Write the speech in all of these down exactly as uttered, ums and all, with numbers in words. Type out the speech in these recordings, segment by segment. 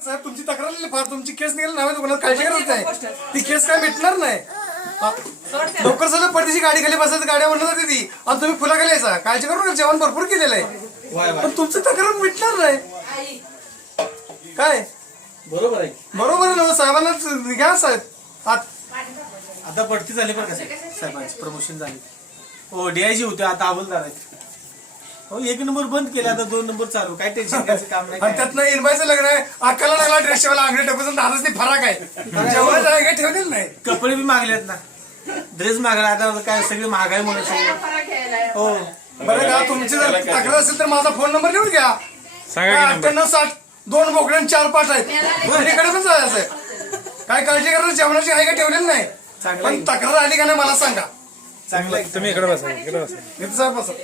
साहेब तुमची तक्रार आलेली फार तुमची केस निघाली नाही दुकानात काळजी करत नाही ती केस काय मिटणार नाही लवकर झालं परदेशी गाडी खाली बसायचं गाड्या म्हणत होती ती आणि तुम्ही फुलाखाली यायचा काळजी करू नका जेवण भरपूर केलेलं आहे पण तुमची तक्रार मिटणार नाही काय बरोबर आहे बरोबर आहे ना साहेबांना घ्या साहेब आता बढती झाली बरं का साहेबांची प्रमोशन झाली हो डीआयजी होते आता हवालदार आहेत हो एक नंबर बंद केले आता दोन नंबर चालू काय टेन्शन घ्यायचं काम नाही आणि त्यातनं इनबाईचं लग्न आहे अक्काला लागला ड्रेस शिवायला अंगडी टाकून दारच ते फराक आहे जेवण काही ठेवलेलं नाही कपडे बी मागलेत ना ड्रेस मागला आता काय सगळे महागाई म्हणून सगळे हो बरं का तुमची जर तक्रार असेल तर माझा फोन नंबर लिहून घ्या अठ्ठ्याण्णव साठ दोन बोकडे आणि चार पाच आहेत इकडे पण जायचं आहे काय काळजी करायला जेवणाची काही काय ठेवलेली नाही पण तक्रार आली का नाही मला सांगा चांगलं आहे. तुम्ही इकडे बसा इकडे बसा इथं साहेब बसा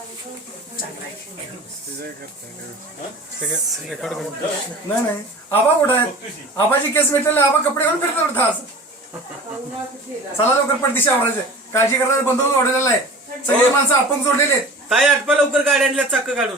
नाही नाही आबा कुठे आहे आबाची केस भेटलेली आबा कपडे घालून फिरतो वाटतं आज चला लवकर पडदिशी आवडायचे काळजी करण्याचा बंदोबस्त वाढलेला आहे सगळे माणसं आपण जोडलेले आहेत ताई आटपा लवकर गाडी आणल्या चाक काढून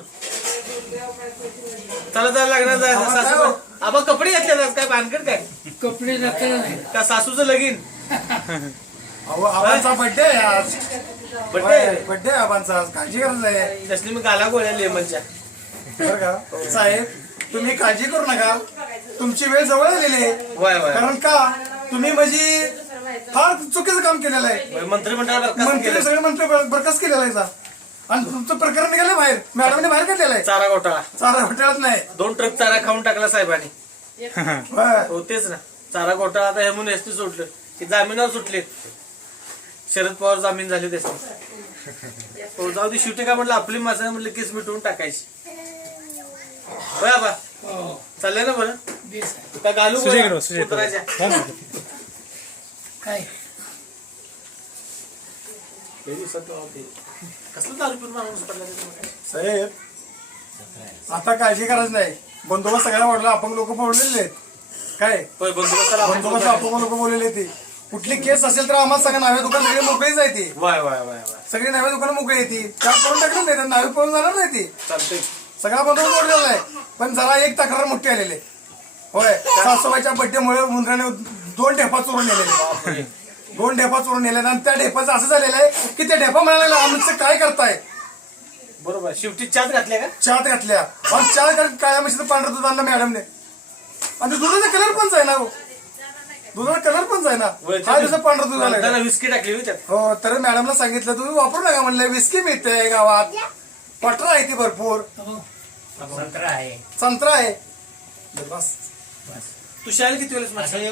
त्याला जायला लागणार जायचं सासू आबा कपडे घातले काय भानगड काय कपडे घातले नाही का सासूचं लगीन अहो आबांचा बड्डे आहे आज बड्डे बड्डे आहे आबांचा आज काळजी करायचं आहे तसली मी गाला गोळ्या लेमनच्या बरं का साहेब तुम्ही काळजी करू नका तुमची वेळ जवळ आलेली आहे वाय वाय कारण का तुम्ही म्हणजे फार चुकीचं काम केलेलं आहे मंत्रिमंडळाला बरखास्त मंत्री केलं. सगळे मंत्री बरखास्त केलेला आहे सा. आणि तुमचं प्रकरण निघालं बाहेर मॅडमने बाहेर काढलेलं आहे चारा घोटाळा चारा हॉटेलात नाही दोन ट्रक चारा खाऊन टाकला साहेबांनी होय. हो तेच ना चारा घोटाळा आता हे म्हणून एसटी सुटलं की जामिनावर सुटले शरद पवार जामीन झाले त्याचे हो जाऊ दे शेवटी काय म्हटलं आपली माणसं म्हटलं केस मिटवून टाकायची होय आबा चाललंय ना बरं का घालू सुजय इकडे गोळ्या? बस, सुजय इकडे कुत्राच्या. बस. काय लय दिवसात तो होते. कसलं दारू पिऊन माणूस पडला त्याच्यामध्ये? साहेब आता काळजी करायची नाही बंदोबस्त सगळ्या वाढला आपण लोक बोललेले आहेत काय होय, बंदोबस्ताला आपण बंदोबस्त बोलतो. आपण लोक बोललेले ते कुठली केस असेल तर आम्हाला सगळ्या नावे दुकान सगळी मोकळीच आहे ती वाय वाय वाय वाय सगळी नावे दुकानं मोकळी येते त्या करून टाकलं नाही नावे पळून जाणार नाही ती चालतंय सगळा बंदोबस्त जोडलेला आहे पण जरा एक तक्रार मोठी आलेली आहे. होय सासूबाईच्या बड्डेमुळे मुंद्राने दोन ढेपा चोरून नेलेले दोन ढेपा चोरून नेले आणि त्या ढेपाचं असं झालेलं आहे की त्या ढेपा म्हणायला आमचं काय करताय बरोबर शेवटी चात घातल्या का चहात घातल्या आणि चहा करत काळ्या म्हशीचं पांढरं दूध आणलं मॅडमने आणि दुधाचा कलर पण आहे ना हो. दुधाचा कलर पण आहे ना होय, काय दिवस पांढरं दूध त्याला आलं विस्की टाकली होती त्यात हो तर मॅडमला सांगितलं तुम्ही वापरू नका म्हणलं विस्की मिळते गावात पटरा आहे ती भरपूर संत्रा आहे संत्रा आहे बस तू शाळेला किती वेळेस माझ्या